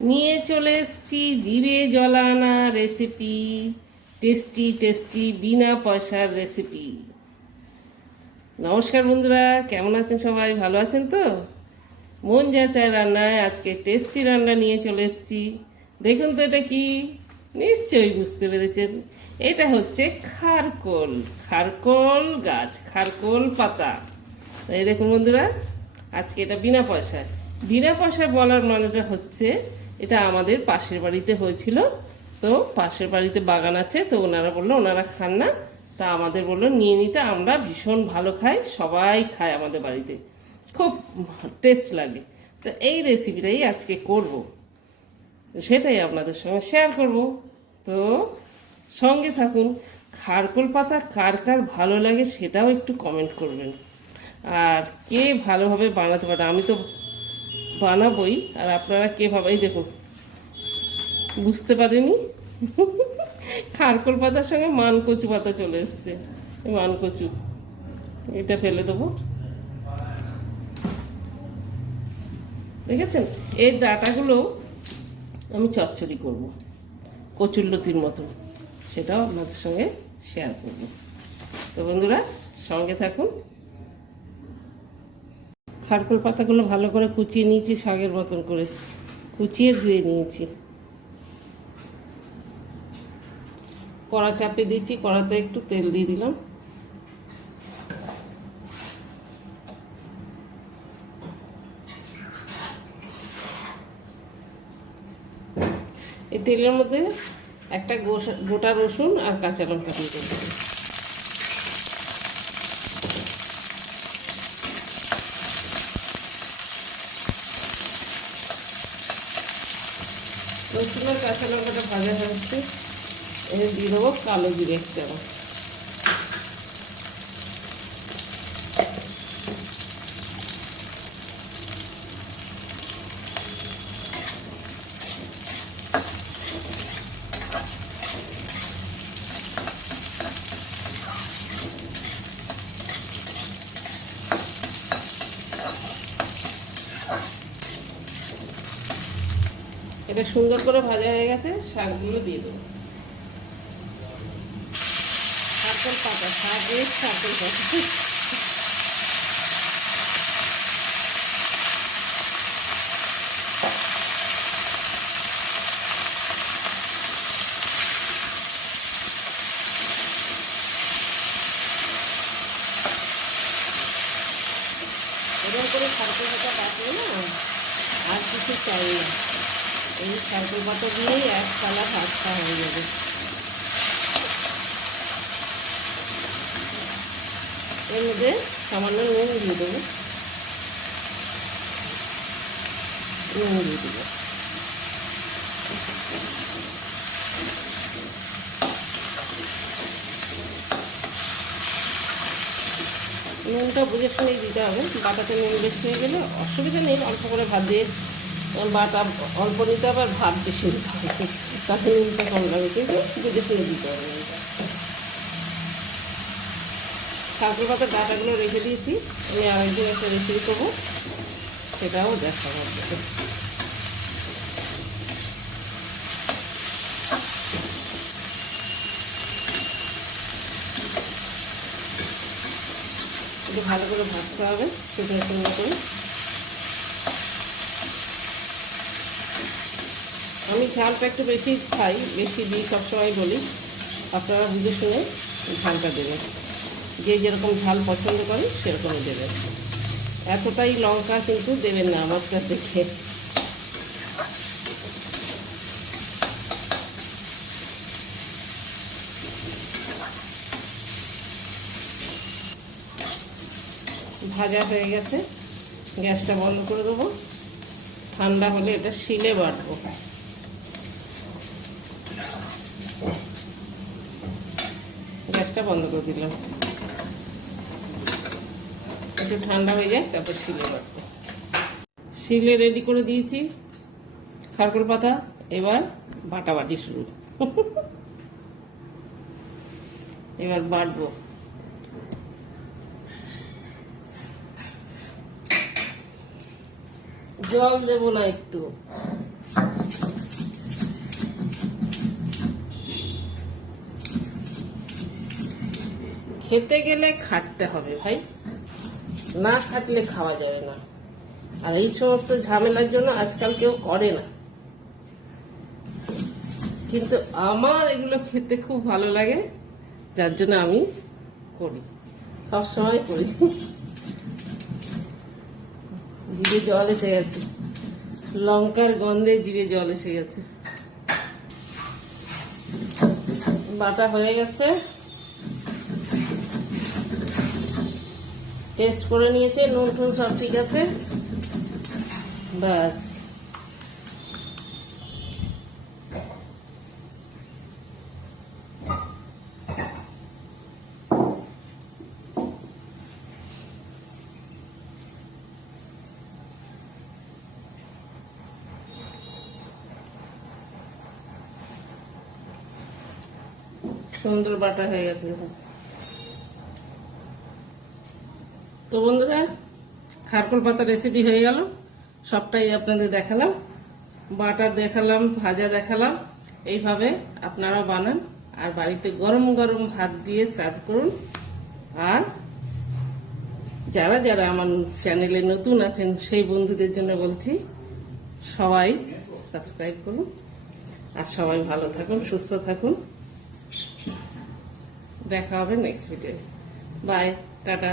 নিয়ে চলে এসেছি জিভে জল আনা রেসিপি, টেস্টি টেস্টি বিনা পয়সার রেসিপি। নমস্কার বন্ধুরা, কেমন আছেন সবাই? ভালো আছেন তো? মন যা চায় রান্নায় আজকে টেস্টি রান্না নিয়ে চলে এসেছি। দেখুন তো এটা কি, নিশ্চয়ই বুঝতে পেরেছেন। এটা হচ্ছে খারকোল, খারকোল গাছ, খারকোল পাতা। এই দেখুন বন্ধুরা, আজকে এটা বিনা পয়সায়। বিনা পয়সায় বলার মানেটা হচ্ছে এটা আমাদের পাশের বাড়িতে হয়েছিল। তো পাশের বাড়িতে বাগান আছে, তো ওনারা বললো ওনারা খান না, তা আমাদের বললো নিয়ে নিতে। আমরা ভীষণ ভালো খাই, সবাই খায় আমাদের বাড়িতে, খুব টেস্ট লাগে। তো এই রেসিপিটাই আজকে করব, সেটাই আপনাদের সঙ্গে শেয়ার করব। তো সঙ্গে থাকুন। খারকোল পাতা কার কার ভালো লাগে সেটাও একটু কমেন্ট করবেন। আর কে ভালোভাবে বানাতে পারে, আমি তো বানাবই, আর আপনারা কে ভাবে। এই দেখুন, বুঝতে পারেনি, খারকোল পাতার সঙ্গে মানকচু পাতা চলে এসছে। মানকচু এটা ফেলে দেবো, দেখেছেন? এর ডাটাগুলো আমি চচ্চড়ি করব, কচুরলতির মতো, সেটাও আপনাদের সঙ্গে শেয়ার করব। তো বন্ধুরা সঙ্গে থাকুন। খারকোল পাতাগুলো ভালো করে কুচিয়ে নিয়েছি, শাকের মতন করে কুচিয়ে ধুয়ে নিয়েছি। কড়া চাপে দিয়েছি, কড়াতে একটু তেল দিয়ে দিলাম। এই তেলের মধ্যে একটা গোটা রসুন আর কাঁচা লঙ্কা দিয়ে দেবো। রসুন আর কাঁচা লঙ্কাটা ভাজা হচ্ছে, এনে দিয়ে দেবো কালো জিরে এক চামচ। এটা সুন্দর করে ভাজা হয়ে গেছে, শাকগুলো দিয়ে দেবো। খারকোল পাতা, শাকের খারকোল পাতা। এরকম করে খারকোল পাতা কাটলে না আর কিছু চাই না, এই খারকোল পাতা দিয়েই এক থালা ভাত খাওয়া হয়ে যাবে। এর মধ্যে সামান্য নুন দিয়ে দেবো, নুন দিয়ে দেবো। নুনটা বুঝে শুনেই দিতে হবে, বাটাতে নুন বেশি হয়ে গেলে অসুবিধা নেই, অল্প করে ভাত দিয়ে বাটা অল্প নিতে হবে, আর ভাত বেশি নিতে হবে, তাতে নুনটা কম লাগে, কিন্তু বুঝে শুনে দিতে হবে। খারকোল পাতার ডাটাগুলো রেখে দিয়েছি, আমি আরেকদিন একটা রেসিপি করবো, সেটাও দেখাবো আপনাদের। একটু ভালো করে ভাজতে হবে শুকনো শুকনো করে। আমি ঝালটা একটু বেশি খাই, বেশি দিই, সবসময় বলি। আপনারা বুঝে শুনে ঝালটা দেবেন, যে যেরকম ঝাল পছন্দ করে সেরকমই দেবেন। এতটাই লঙ্কা কিন্তু দেবেন না আমারটা দেখে। ভাজা হয়ে গেছে, গ্যাসটা বন্ধ করে দেবো। ঠান্ডা হলে এটা শিলে বাটবো। গ্যাসটা বন্ধ করে দিলাম, একটু ঠান্ডা হয়ে যায়, তারপর শিলে বাটবো। শিলে রেডি করে দিয়েছি খারকোল পাতা, এবার বাটাবাটি শুরু। এবার বাটবো। জল দেবো না, একটু খেতে গেলে খাটতে হবে ভাই, না খাটলে খাওয়া যাবে না। আর এই সমস্ত ঝামেলার জন্য আজকাল কেউ করে না, কিন্তু আমার এগুলো খেতে খুব ভালো লাগে, যার জন্য আমি করি, সবসময় করি। জিভে জল এসে গেছে, লঙ্কার গন্ধে জিভে জল এসে গেছে। বাটা হয়ে গেছে, টেস্ট করে নিয়েছে, নুন টুন সব ঠিক আছে, ব্যাস। সুন্দর বাটা হয়ে গেছে। তো বন্ধুরা, খারকোল পাতা রেসিপি হয়ে গেল, সবটাই আপনাদের দেখালাম, বাটা দেখালাম, ভাজা দেখালাম। এইভাবে আপনারা বানান আর বাড়িতে গরম গরম ভাত দিয়ে সার্ভ করুন। আর যারা যারা আমার চ্যানেলে নতুন আছেন সেই বন্ধুদের জন্য বলছি, সবাই সাবস্ক্রাইব করুন আর সবাই ভালো থাকুন, সুস্থ থাকুন। দেখা হবে নেক্সট ভিডিও। By, tata.